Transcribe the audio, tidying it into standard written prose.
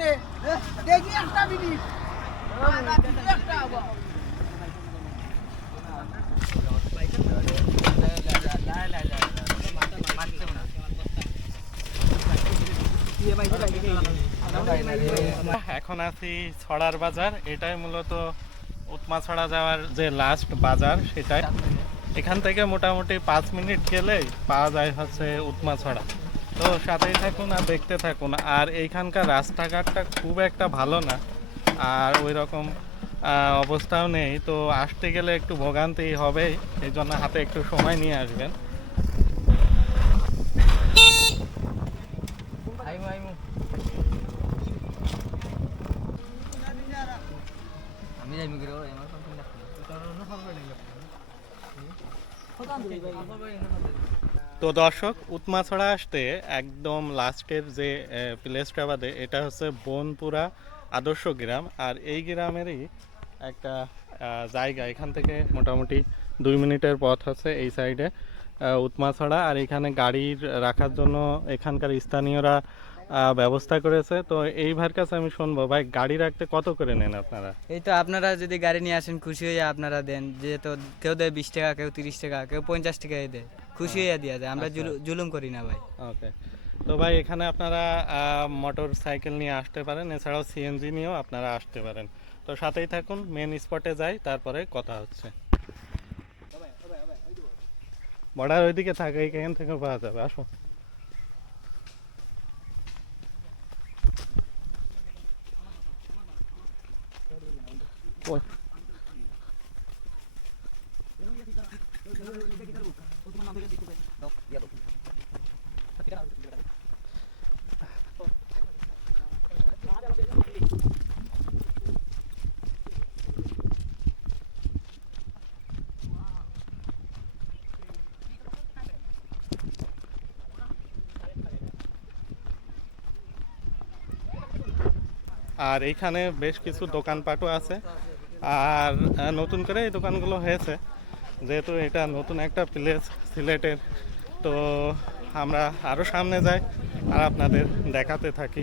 নে দেখি একটা মিনিট একটা আবার এখন আছি ছড়ার বাজার, এটাই মূলত উৎমাছড়া যাওয়ার যে লাস্ট বাজার সেটাই। এখান থেকে মোটামুটি 5 মিনিট গেলে পাওয়া যায় হচ্ছে উৎমাছড়া। তো সাথেই থাকুন আর দেখতে থাকুন। আর এইখানকার রাস্তাঘাটটা খুব একটা ভালো না, আর ওই রকম অবস্থাও নেই, তো আসতে গেলে একটু ভোগান্তি হবেই, এই জন্য হাতে একটু সময় নিয়ে আসবেন। তো দর্শক, উৎমাছড়া আসতে একদম লাস্টের যে প্লেসটা বাদে এটা হচ্ছে বনপুরা আদর্শ গ্রাম। আর এই গ্রামেরই একটা জায়গা, এখান থেকে মোটামুটি 2 মিনিটের পথ আছে এই সাইডে উৎমাছড়া। আর এখানে গাড়ির রাখার জন্য এখানকার স্থানীয়রা ব্যবস্থা করেছে। তো এই ভাইয়ের কাছে আমি শুনবো, ভাই গাড়ি রাখতে কত করে নেন আপনারা? এই তো আপনারা যদি গাড়ি নিয়ে আসেন খুশি হয়ে আপনারা দেন, যেহেতু কেউ দেয় 20 টাকা, কেউ 30 টাকা, কেউ 50 টাকায় দেয়, খুশি হয়ে দেওয়া যায়, আমরা জুলুম করি না ভাই। ওকে, তো ভাই এখানে আপনারা মোটর সাইকেল নিয়ে আসতে পারেন, এছাড়াও সিএনজি নিয়েও আপনারা আসতে পারেন। তো সাথেই থাকুন, মেন স্পটে যাই, তারপরে কথা হচ্ছে। বর্ডার ওইদিকে থাকে, এখান থেকে পাওয়া যাবে, আসো। আর এইখানে বেশ কিছু দোকানপাটও আছে। আর নতুন করে এই দোকানগুলো হয়েছে, যেহেতু এটা নতুন একটা প্লেস সিলেটের। তো আমরা আরও সামনে যাই আর আপনাদের দেখাতে থাকি।